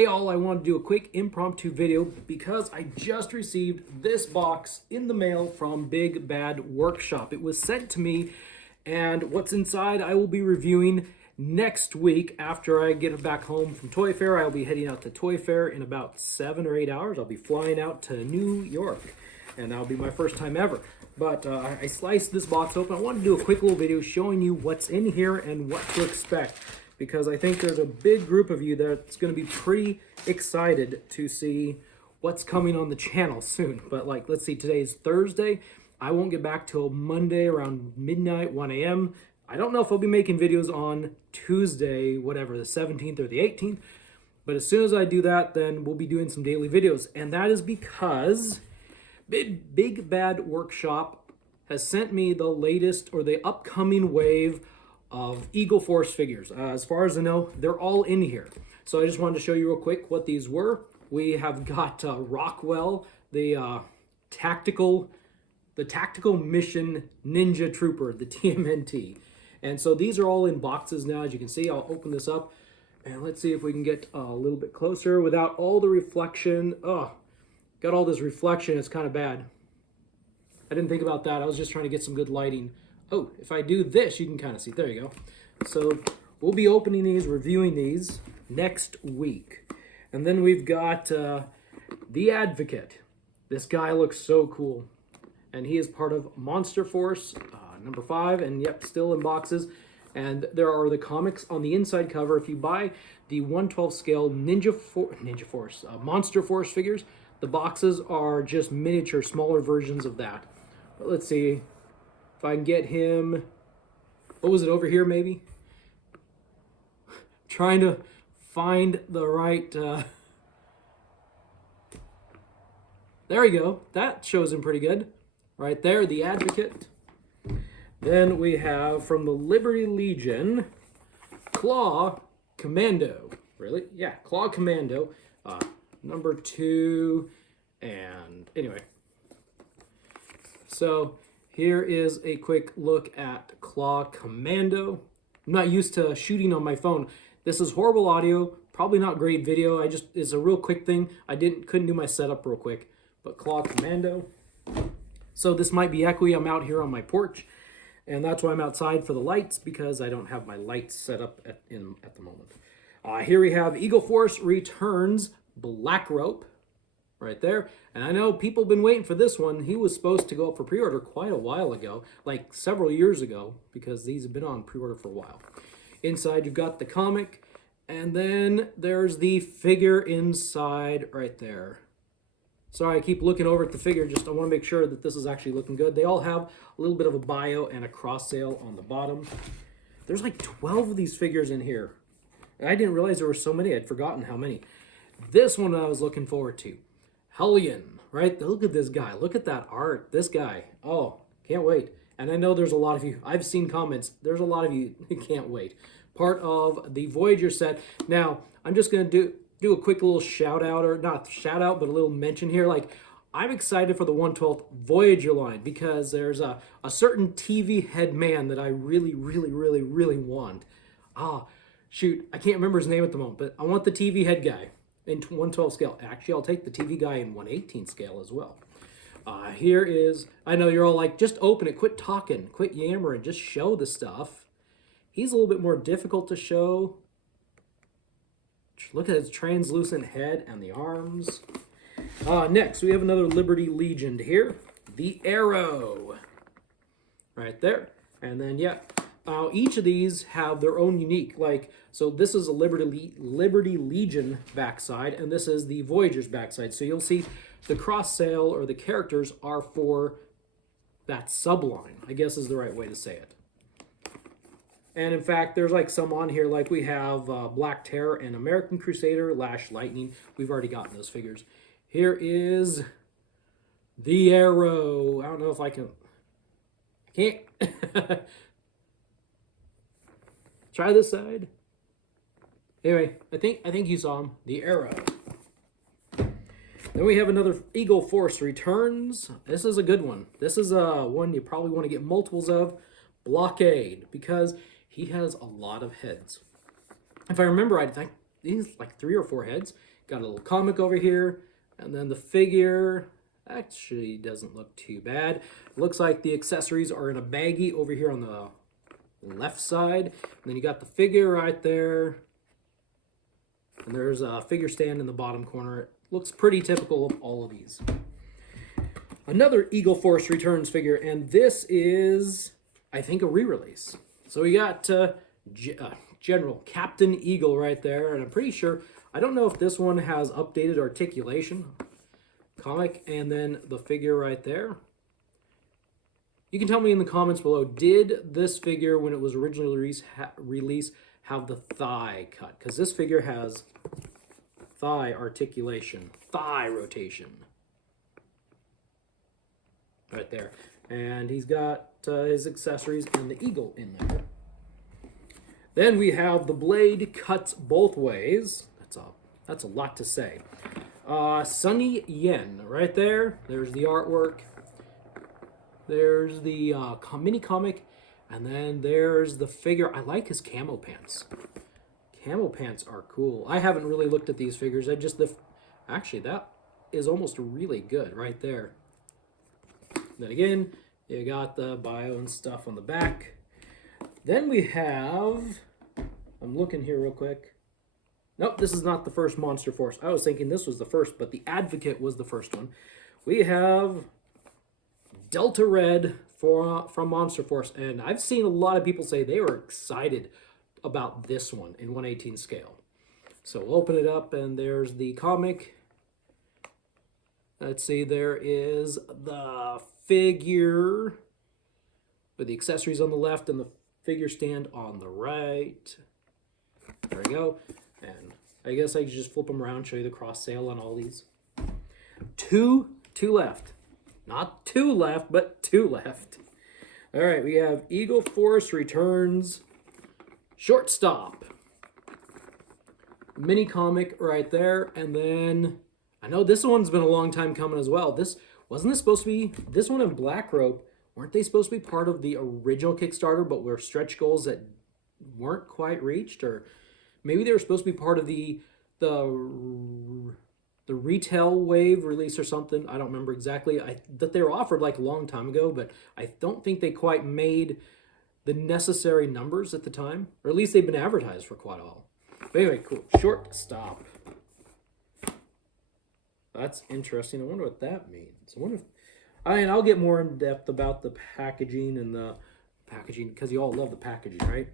Hey all, I want to do a quick impromptu video because I just received this box in the mail from Big Bad Workshop. It was sent to me, and what's inside I will be reviewing next week after I get back home from Toy Fair. I'll be heading out to Toy Fair in about 7 or 8 hours. I'll be flying out to New York, and that'll be my first time ever. But I sliced this box open. I wanted to do a quick little video showing you what's in here and what to expect, because I think there's a big group of you that's going to be pretty excited to see what's coming on the channel soon. But let's see, today's Thursday. I won't get back till Monday around midnight, 1 a.m. I don't know if I'll be making videos on Tuesday, whatever, the 17th or the 18th. But as soon as I do that, then we'll be doing some daily videos. And that is because Big Bad Workshop has sent me the latest or the upcoming wave of Eagle Force figures. As far as I know, they're all in here. So I just wanted to show you real quick what these were. We have got Rockwell, the tactical mission ninja trooper, the TMNT. And so these are all in boxes now. As you can see, I'll open this up and let's see if we can get a little bit closer without all the reflection. Oh, got all this reflection, it's kind of bad. I didn't think about that. I was just trying to get some good lighting. Oh, if I do this, you can kind of see. There you go. So we'll be opening these, reviewing these next week. And then we've got the Advocate. This guy looks so cool. And he is part of Monster Force number 5. And yep, still in boxes. And there are the comics on the inside cover. If you buy the 1/12 scale Monster Force figures, the boxes are just miniature, smaller versions of that. But let's see if I can get him. What was it, over here maybe? Trying to find the right... There we go. That shows him pretty good. Right there, the Advocate. Then we have from the Liberty Legion, Claw Commando. Really? Yeah, Claw Commando. Number 2. And anyway. So here is a quick look at Claw Commando. I'm not used to shooting on my phone. This is horrible audio, probably not great video. It's a real quick thing. Couldn't do my setup real quick. But Claw Commando. So this might be echoey. I'm out here on my porch, and that's why I'm outside for the lights, because I don't have my lights set up at the moment. Here we have Eagle Force Returns Black Rope. Right there. And I know people have been waiting for this one. He was supposed to go up for pre-order quite a while ago, like several years ago, because these have been on pre-order for a while. Inside you've got the comic, and then there's the figure inside right there. Sorry, I keep looking over at the figure. I want to make sure that this is actually looking good. They all have a little bit of a bio and a cross sale on the bottom. There's like 12 of these figures in here. I didn't realize there were so many. I'd forgotten how many. This one I was looking forward to. Hellion, right? Look at this guy. Look at that art. This guy. Oh, can't wait. And I know there's a lot of you. I've seen comments. There's a lot of you who can't wait. Part of the Voyager set. Now, I'm just going to do a quick little shout out, or not shout out, but a little mention here. I'm excited for the 1/12 Voyager line, because there's a certain TV head man that I really, really, really, really want. Shoot, I can't remember his name at the moment, but I want the TV head guy in 1/12 scale. Actually, I'll take the TV guy in 1/18 scale as well. Here is, I know you're all like, just open it, quit talking, quit yammering, just show the stuff. He's a little bit more difficult to show. Look at his translucent head and the arms. Next, we have another Liberty Legion here. The Arrow. Right there. And then, yeah. Each of these have their own unique, so this is a Liberty Legion backside, and this is the Voyager's backside. So you'll see the cross sale, or the characters, are for that subline, I guess is the right way to say it. And in fact, there's some on here, we have Black Terror and American Crusader, Lash Lightning. We've already gotten those figures. Here is the Arrow. I don't know if I can't. Try this side. Anyway, I think you saw him. The Arrow. Then we have another Eagle Force Returns. This is a good one. This is one you probably want to get multiples of. Blockade, because he has a lot of heads. If I remember right, these like 3 or 4 heads. Got a little comic over here, and then the figure actually doesn't look too bad. Looks like the accessories are in a baggie over here on the left side. And then you got the figure right there. And there's a figure stand in the bottom corner. It looks pretty typical of all of these. Another Eagle Force Returns figure, and this is, I think, a re-release. So we got General Captain Eagle right there, and I'm pretty sure, I don't know if this one has updated articulation. Comic, and then the figure right there. You can tell me in the comments below, did this figure, when it was originally released, have the thigh cut? Because this figure has thigh articulation, thigh rotation. Right there. And he's got his accessories and the eagle in there. Then we have the blade cuts both ways. That's a lot to say. Sunny Yen right there. There's the artwork. There's the mini comic. And then there's the figure. I like his camo pants. Camo pants are cool. I haven't really looked at these figures. Actually, that is almost really good right there. Then again, you got the bio and stuff on the back. Then we have, I'm looking here real quick. Nope, this is not the first Monster Force. I was thinking this was the first, but the Advocate was the first one. We have Delta Red from Monster Force, and I've seen a lot of people say they were excited about this one in 1/18 scale. So we'll open it up, and there's the comic. Let's see, there is the figure with the accessories on the left and the figure stand on the right. There we go. And I guess I could just flip them around, show you the cross sale on all these. Two left. Not 2 left, but 2 left. All right, we have Eagle Force Returns Shortstop. Mini comic right there. And then, I know this one's been a long time coming as well. Wasn't this supposed to be, this one and Black Rope, weren't they supposed to be part of the original Kickstarter, but were stretch goals that weren't quite reached? Or maybe they were supposed to be part of the retail wave release or something. I don't remember exactly. That they were offered like a long time ago, but I don't think they quite made the necessary numbers at the time. Or at least they've been advertised for quite a while. But anyway, cool. Shortstop. That's interesting. I wonder what that means. I wonder if, I'll get more in depth about the packaging and the packaging, because you all love the packaging, right?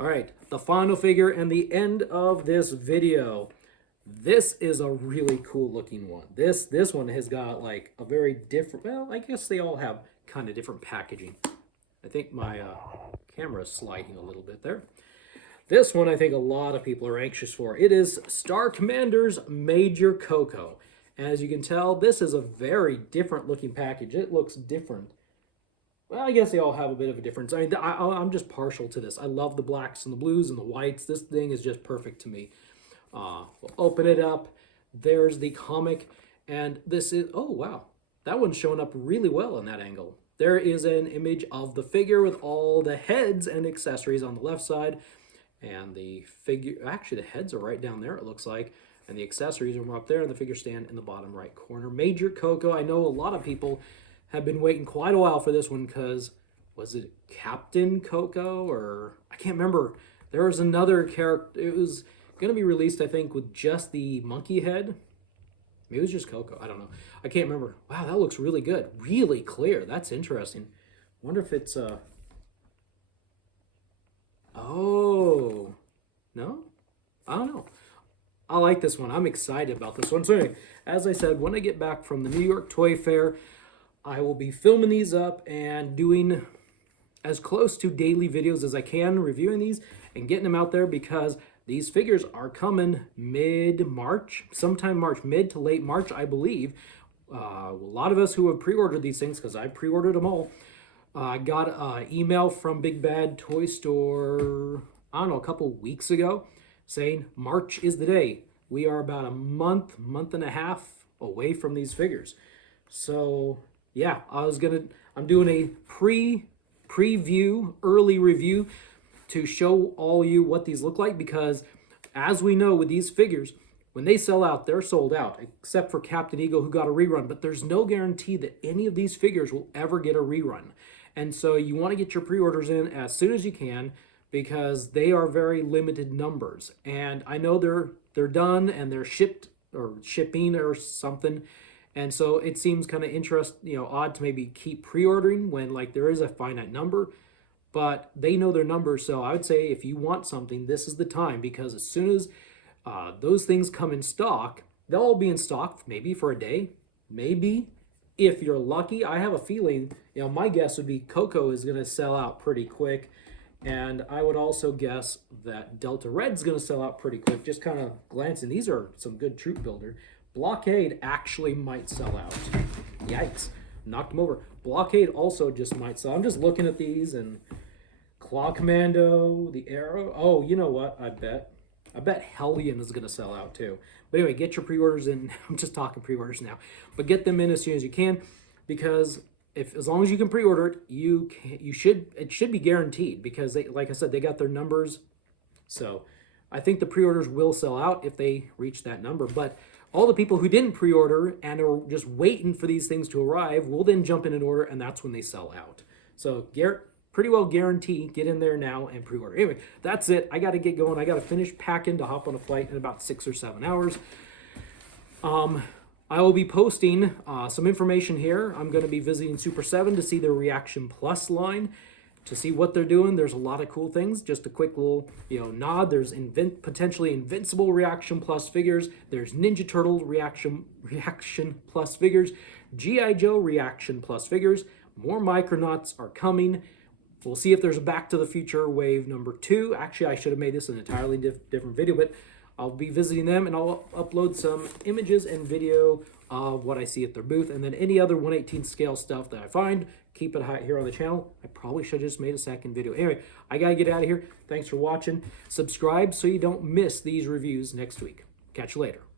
All right, the final figure and the end of this video. This is a really cool looking one. This one has got like a very different, well, I guess they all have kind of different packaging. I think my camera is sliding a little bit there. This one I think a lot of people are anxious for. It is Star Commanders Major Coco. As you can tell, this is a very different looking package. It looks different. Well, I guess they all have a bit of a difference. I mean, I'm just partial to this. I love the blacks and the blues and the whites. This thing is just perfect to me. We'll open it up. There's the comic. And this is, oh, wow. That one's showing up really well in that angle. There is an image of the figure with all the heads and accessories on the left side. And the figure, actually the heads are right down there, it looks like. And the accessories are up there, and the figure stand in the bottom right corner. Major Coco. I know a lot of people have been waiting quite a while for this one because, was it Captain Coco? Or, I can't remember. There was another character. It was going to be released, I think, with just the monkey head. Maybe it was just Coco. I don't know. I can't remember. Wow, that looks really good. Really clear. That's interesting. I wonder if it's... Oh. No? I don't know. I like this one. I'm excited about this one. So anyway, as I said, when I get back from the New York Toy Fair, I will be filming these up and doing as close to daily videos as I can, reviewing these and getting them out there, because these figures are coming mid-March, sometime March, mid to late March, I believe. A lot of us who have pre-ordered these things, because I pre-ordered them all, got an email from Big Bad Toy Store, I don't know, a couple weeks ago, saying March is the day. We are about a month and a half away from these figures. So yeah, I'm doing a preview, early review to show all you what these look like, because As we know with these figures, when they sell out, they're sold out, except for Captain Ego, who got a rerun. But there's no guarantee that any of these figures will ever get a rerun. And so you want to get your pre-orders in as soon as you can, because they are very limited numbers. And I know they're done and they're shipped or shipping or something. And so it seems kind of odd to maybe keep pre-ordering when like there is a finite number, but they know their numbers. So I would say if you want something, this is the time, because as soon as those things come in stock, they'll all be in stock maybe for a day, maybe. If you're lucky, I have a feeling, my guess would be Coco is going to sell out pretty quick. And I would also guess that Delta Red's going to sell out pretty quick. Just kind of glancing, these are some good troop builder. Blockade actually might sell out. Yikes, knocked him over. Blockade also just might sell. I'm just looking at these, and Claw Commando, the Arrow. Oh, you know what? I bet Hellion is going to sell out too. But anyway, get your pre-orders in. I'm just talking pre-orders now. But get them in as soon as you can, because as long as you can pre-order it, it should be guaranteed, because they, like I said, they got their numbers. So I think the pre-orders will sell out if they reach that number. But all the people who didn't pre-order and are just waiting for these things to arrive will then jump in and order, and that's when they sell out. So pretty well guarantee, get in there now and pre-order. Anyway, that's it. I got to get going. I got to finish packing to hop on a flight in about 6 or 7 hours. I will be posting some information here. I'm going to be visiting Super 7 to see their Reaction Plus line, to see what they're doing. There's a lot of cool things. Just a quick little nod. There's potentially Invincible Reaction Plus figures. There's Ninja Turtle Reaction Plus figures. G.I. Joe Reaction Plus figures. More Micronauts are coming. We'll see if there's a Back to the Future Wave number 2. Actually, I should have made this an entirely different video, but I'll be visiting them, and I'll upload some images and video of what I see at their booth, and then any other 1/18 scale stuff that I find, keep it hot here on the channel. I probably should have just made a second video. Anyway, I gotta get out of here. Thanks for watching. Subscribe so you don't miss these reviews next week. Catch you later.